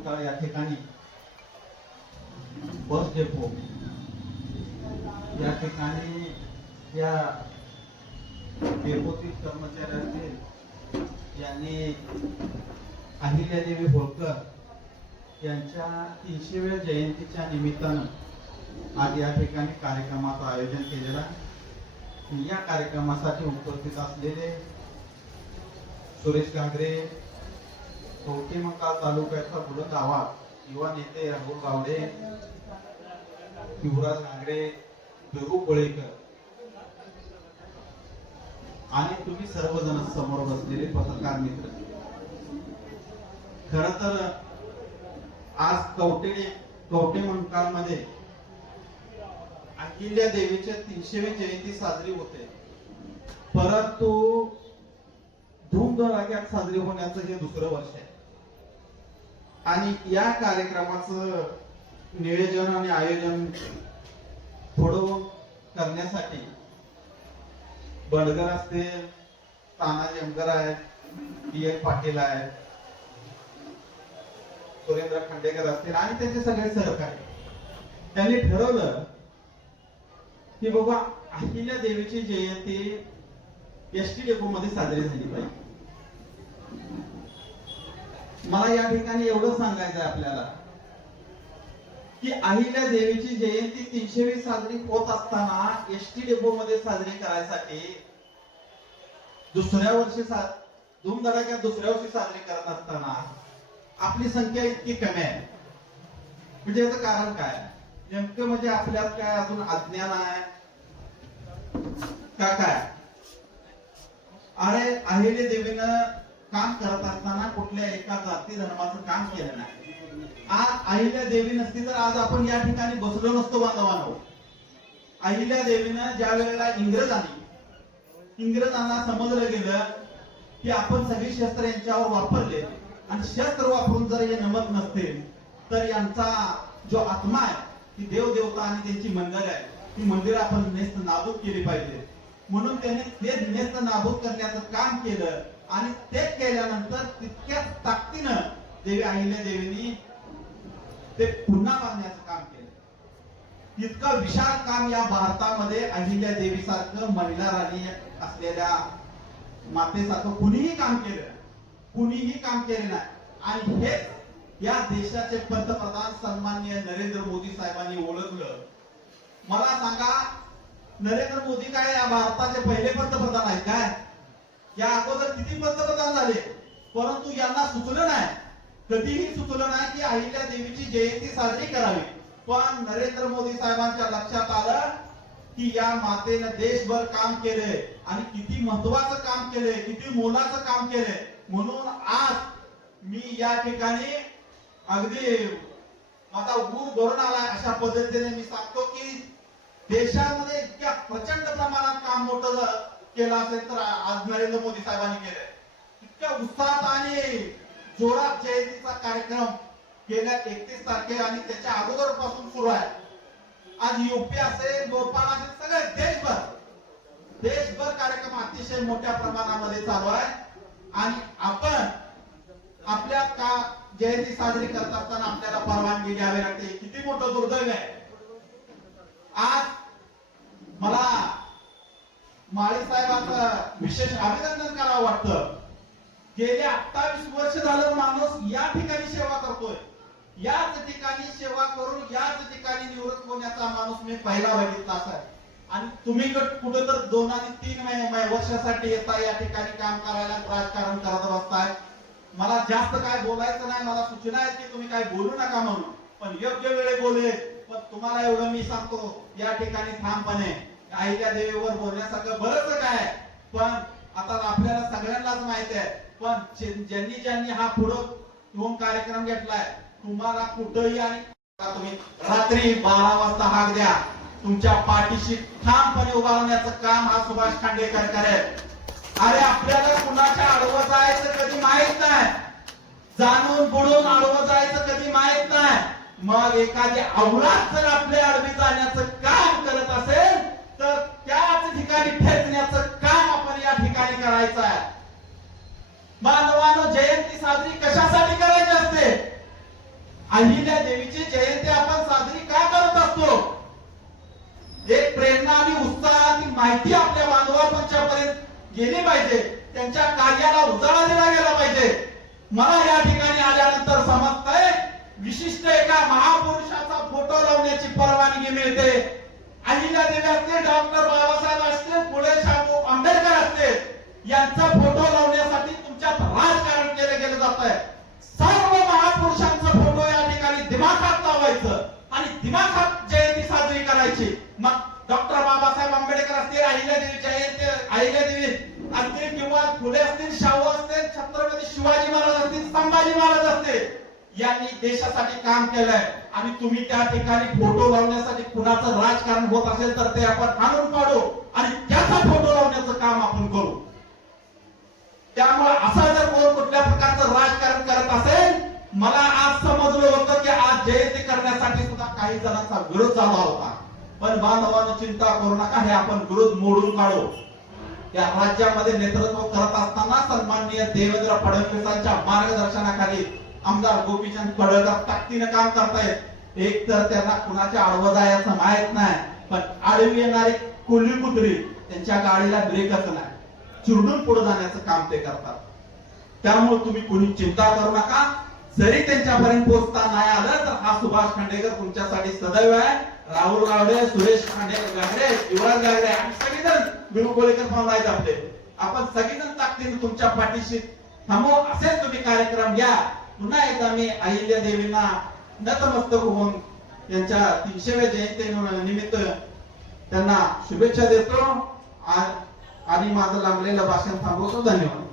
मंकाळ या ठिकाणी. Bus depot या ठिकाणी या डेपोतील कर्मचारी असतील यांनी अहिल्यादेवी होळकर यांच्या तीनशेव्या जयंतीच्या निमित्तानं आज या ठिकाणी कार्यक्रमाचं आयोजन केलेलं या कार्यक्रमासाठी उपस्थित असलेले सुरेश घागरे कवठेमंकाळ तालुक्याचा मुलं गावात. युवा नेते राहुल गावडे युवराज गांगडे बिरू कोळेकर. आणि तुम्ही सर्वजण समोर बसलेले पत्रकार मित्र. खर तर आज कवटे कवटे मध्ये अहिल्या देवीच्या तीनशेवी जयंती साजरी होते. परंतु धूमधडाक्यात साजरी होण्याचं हे दुसरं वर्ष आहे. आणि या कार्यक्रमाचं नियोजन आणि आयोजन थोडं करण्यासाठी बडगर असते तानाजी अमगर आहेत डी एल पाटील आहेत सुरेंद्र खांडेकर असतील आणि त्यांचे सगळे सहकारी. त्यांनी ठरवलं की बाबा अहिल्या देवीची जयंती एस टी डेपो मध्ये साजरी झाली पाहिजे मला या ठिकाणी एवढं सांगायचं आहे आपल्याला की अहिल्या देवीची जयंती तीनशे वीस साजरी होत असताना एस टी डेपो मध्ये साजरी करायसाठी दुसऱ्या वर्षी सा धूमधडाक्यात दुसऱ्या वर्षी साजरी करत असताना आपली संख्या इतकी कमी आहे. म्हणजे याचं कारण काय? नेमकं म्हणजे आपल्यात काय अजून अज्ञान आहे? का काय? अहिल्या देवीनं काम करत असताना कुठल्या एका जाती धर्माचं काम केलं नाही. आज अहिल्या देवी नसती तर आज आपण या ठिकाणी बसलो नसतो बांधवानो अहिल्या देवीनं ज्या वेळेला इंग्रजांनी इंग्रजांना समजलं गेलं की आपण सगळी शस्त्र यांच्यावर वापरले आणि शस्त्र वापरून जर हे नमत नसतील तर यांचा जो आत्मा आहे ती देव देवता आणि त्यांची मंदिर आहे ती मंदिर आपण नेस्त नाजूक केली पाहिजे. म्हणून त्यांनी ते नेस्त नाबूद करण्याचं काम केलं. आणि ते केल्यानंतर तितक्याच ताकदीनं देवी आईने देवीनी ते पुन्हा बांधण्याचं काम केलं. इतकं विशाल काम या भारतामध्ये अहिल्या देवी सारखं महिला राणी असलेल्या मातेसारखं कुणीही काम केलं कुणीही काम केले नाही. आणि हे या देशाचे पंतप्रधान सन्माननीय नरेंद्र मोदी साहेबांनी ओळखलं. मला सांगा नरेंद्र मोदी काय या भारताचे पहिले पंतप्रधान आहेत काय? या अगोदर किती पंतप्रधान झाले? परंतु यांना सुचलं नाही. कधीही सुचलं नाही की अहिल्या देवीची जयंती साजरी करावी. पण नरेंद्र मोदी साहेबांच्या लक्षात आलं की या मातेनं देशभर काम केले आणि किती महत्वाचं काम केले किती मोलाचं काम केले. म्हणून आज मी या ठिकाणी अगदी माझा गुण भरून आलाय अशा पद्धतीने मी सांगतो की देशामध्ये इतक्या प्रचंड प्रमाणात काम मोठं केलं असेल तर आज नरेंद्र मोदी साहेबांनी केलंय. इतक्या उत्साहात आणि जोरात जयंतीचा कार्यक्रम गेल्या एकतीस तारखेला आणि त्याच्या अगोदरपासून सुरू आहे. आज युपी असेल भोपाळ असेल सगळे देशभर देशभर कार्यक्रम अतिशय मोठ्या प्रमाणामध्ये चालू आहे. आणि आपण आपल्या का जयंती साजरी करत असताना आपल्याला परवानगी घ्यावी लागते. किती मोठं दुर्दैव आहे. आज मला माळी साहेबांचं विशेष अभिनंदन करावं वाटतं. गेले अठ्ठावीस वर्ष झालं माणूस या ठिकाणी सेवा करतोय. याच ठिकाणी सेवा करून याच ठिकाणी निवृत्त होण्याचा माणूस मी पहिला बघितला असा आणि तुम्ही कुठं तर दोन आणि तीन महिने वर्षासाठी येता या ठिकाणी काम करायला राजकारण करत बसताय. मला जास्त काय बोलायचं नाही मला सूचना आहे की तुम्ही काय बोलू नका म्हणून. पण योग्य वेळे बोले पण तुम्हाला एवढं मी सांगतो या ठिकाणी ठामपणे. आईच्या देवीवर बोलण्यासारखं बरंच काय? पण आता आपल्याला सगळ्यांनाच माहिती आहे. पण ज्यांनी ज्यांनी हा पुढं कार्यक्रम घेतलाय तुम्हाला कुठंही आणि तुम्ही रात्री बारा वाजता हाक द्या. तुमच्या पाठीशी ठामपणे उभारण्याचं काम हा सुभाष खांडेकर करेल. अरे आपल्याला कुणाच्या आडवं जायचं कधी माहीत नाही. जाणून बुडून आडवं जायचं कधी माहीत नाही. मग एखादी अवलाद जर आपल्या आडवी जाण्याचं काम माहिती आपल्या बांधवांपर्यंत गेली पाहिजे. त्यांच्या कार्याला उजाळा दिला गेला पाहिजे. मला या ठिकाणी आल्यानंतर समजतंय विशिष्ट एका महापुरुषाचा फोटो लावण्याची परवानगी मिळते. अहिल्या देवी असते डॉक्टर बाबासाहेब असते पुढे शाहू आंबेडकर असते यांचा फोटो लावण्यासाठी तुमच्यात राजकारण केलं गेलं जात आहे सर्व महापुरुषांचा फोटो या ठिकाणी दिमाखात लावायचं आणि दिमाखात जयंती साजरी करायची. मग डॉक्टर बाबासाहेब आंबेडकर असतील अहिल्यादेवी जयंती अहिल्यादेवी असतील किंवा फुले असतील शाहू असतील छत्रपती शिवाजी महाराज असतील संभाजी महाराज असतील यांनी देशासाठी काम केलंय. आणि तुम्ही त्या ठिकाणी फोटो लावण्यासाठी कुणाचं राजकारण होत असेल तर ते आपण आणून पाडू आणि त्याचा फोटो लावण्याचं काम आपण करू. त्यामुळे असा जर कोण कुठल्या प्रकारचं राजकारण करत असेल मला आज समजलं होतं की आज जयंती करण्यासाठी सुद्धा काही जणांचा विरोध झाला होता. पण बांधवांनो चिंता करू नका हे आपण विरोध मोडून काढू. या राज्यामध्ये नेतृत्व करत असताना सन्माननीय देवेंद्र फडणवीसांच्या मार्गदर्शनाखाली आमदार गोपीचंद पडळकर ताकदीनं काम करतायत. एक तर त्यांना कुणाच्या आडवं जायचं माहीत नाही पण आडवी येणारी कोल्ही कुत्री त्यांच्या गाडीला ब्रेकच नाही. चिरडून पुढे जाण्याचं काम ते करतात. त्यामुळे तुम्ही कोणी चिंता करू नका. जरी त्यांच्यापर्यंत पोहोचता नाही आलं तर हा सुभाष खांडेकर तुमच्यासाठी सदैव आहे. राहुल गावडे सुरेश खांडे गागडे युवराज गागडे आणि सगळेजण गुरु कोलेकर भाऊ आहेत आपले. आपण सगळेजण ताकदीने तुमच्या पाठीशी थांबू. असेच तुम्ही कार्यक्रम घ्या. पुन्हा एकदा मी अहिल्या देवींना नतमस्तक होऊन त्यांच्या तीनशेव्या जयंती निमित्त त्यांना शुभेच्छा देतो. आणि माझं लांबलेलं भाषण थांबवतो. धन्यवाद.